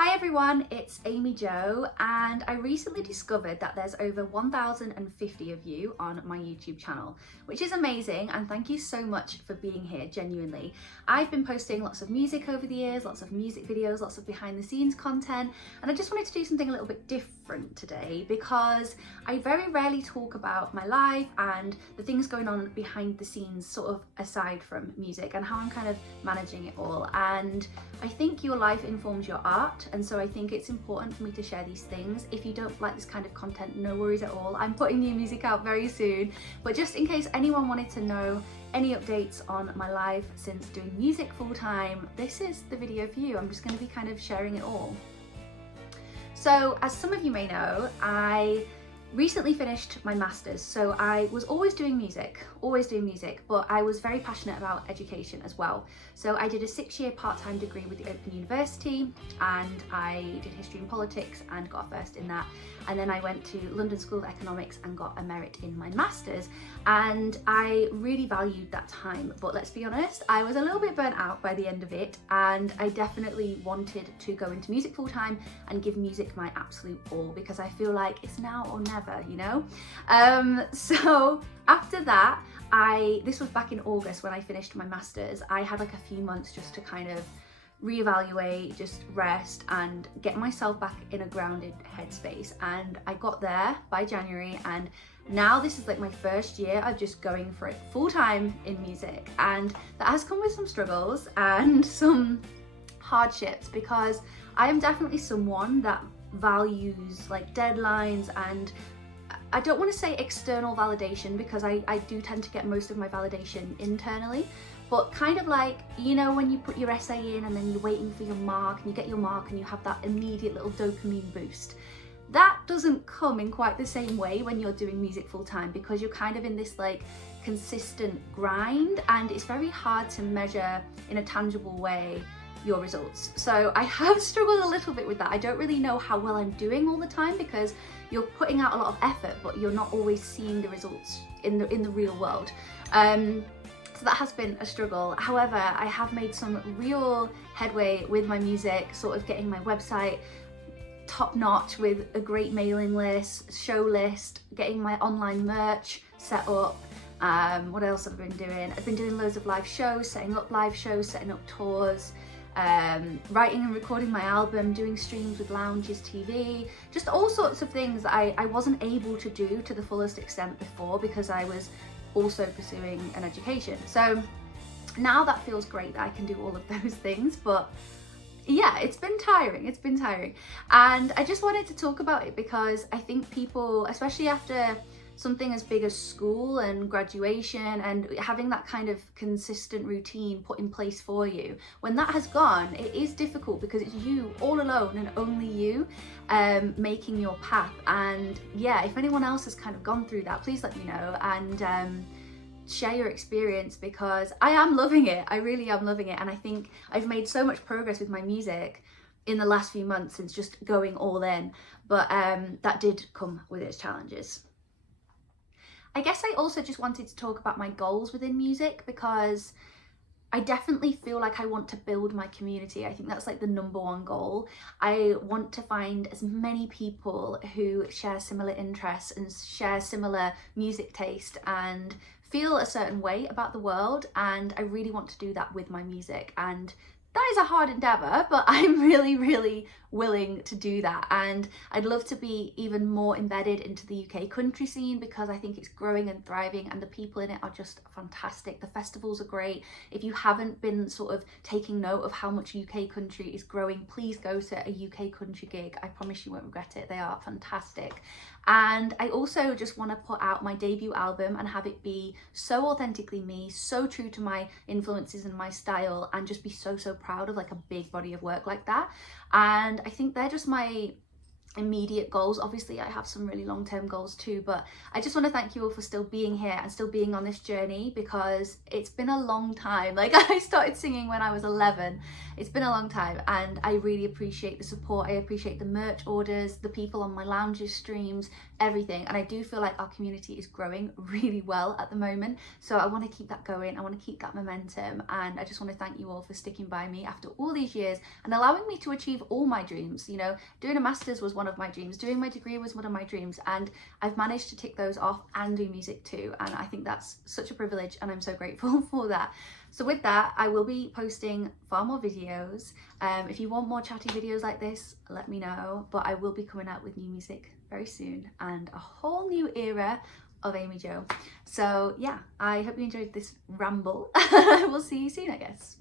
Hi everyone, it's Amy Jo, and I recently discovered that there's over 1,050 of you on my YouTube channel, which is amazing, and thank you so much for being here, genuinely. I've been posting lots of music over the years, lots of music videos, lots of behind the scenes content, and I just wanted to do something a little bit different today because I very rarely talk about my life and the things going on behind the scenes, sort of aside from music, and how I'm kind of managing it all. And I think your life informs your art, and so I think it's important for me to share these things. If you don't like this kind of content, no worries at all. I'm putting new music out very soon, but just in case anyone wanted to know any updates on my life since doing music full time, this is the video for you. I'm just going to be kind of sharing it all. So as some of you may know, I recently finished my masters. So I was always doing music, but I was very passionate about education as well. So I did a 6-year part-time degree with the Open University, and I did history and politics and got a first in that. And then I went to London School of Economics and got a merit in my masters. And I really valued that time. But let's be honest, I was a little bit burnt out by the end of it. And I definitely wanted to go into music full time and give music my absolute all, because I feel like it's now or never, you know? So after that, this was back in August when I finished my masters. I had like a few months just to kind of reevaluate, just rest and get myself back in a grounded headspace. And I got there by January, and now this is like my first year of just going for it full time in music. And that has come with some struggles and some hardships, because I am definitely someone that values like deadlines, and I don't want to say external validation, because I do tend to get most of my validation internally, but kind of like, you know, when you put your essay in and then you're waiting for your mark and you get your mark and you have that immediate little dopamine boost. That doesn't come in quite the same way when you're doing music full time, because you're kind of in this like consistent grind, and it's very hard to measure in a tangible way your results. So I have struggled a little bit with that. I don't really know how well I'm doing all the time, because you're putting out a lot of effort but you're not always seeing the results in the real world. So that has been a struggle. However, I have made some real headway with my music, sort of getting my website top notch with a great mailing list, show list, getting my online merch set up. What else have I been doing? I've been doing loads of live shows, setting up live shows, setting up tours, writing and recording my album, doing streams with Lounges TV, just all sorts of things that I wasn't able to do to the fullest extent before, because I was also pursuing an education. So now that feels great that I can do all of those things, but yeah, it's been tiring, and I just wanted to talk about it because I think people, especially after something as big as school and graduation and having that kind of consistent routine put in place for you, when that has gone, it is difficult, because it's you all alone and only you making your path. And yeah, if anyone else has kind of gone through that, please let me know and share your experience, because I am loving it. I really am loving it, and I think I've made so much progress with my music in the last few months since just going all in, but that did come with its challenges. I guess I also just wanted to talk about my goals within music, because I definitely feel like I want to build my community. I think that's like the #1 goal. I want to find as many people who share similar interests and share similar music taste and feel a certain way about the world, and I really want to do that with my music. And that is a hard endeavour, but I'm really willing to do that. And I'd love to be even more embedded into the UK country scene, because I think it's growing and thriving, and the people in it are just fantastic. The festivals are great. If you haven't been sort of taking note of how much UK country is growing, please go to a UK country gig. I promise you won't regret it. They are fantastic. And I also just want to put out my debut album and have it be so authentically me, so true to my influences and my style, and just be so proud of like a big body of work like that. And I think they're just my immediate goals. Obviously I have some really long-term goals too, but I just want to thank you all for still being here and still being on this journey, because it's been a long time. Like, I started singing when I was 11. It's been a long time, and I really appreciate the support. I appreciate the merch orders, the people on my lounges streams, everything. And I do feel like our community is growing really well at the moment, so I want to keep that going. I want to keep that momentum, and I just want to thank you all for sticking by me after all these years and allowing me to achieve all my dreams. You know, doing a master's was one of my dreams, doing my degree was one of my dreams, and I've managed to tick those off and do music too, and I think that's such a privilege, and I'm so grateful for that. So with that, I will be posting far more videos. If you want more chatty videos like this, let me know, but I will be coming out with new music very soon and a whole new era of Amy Jo. So yeah, I hope you enjoyed this ramble. I will see you soon, I guess.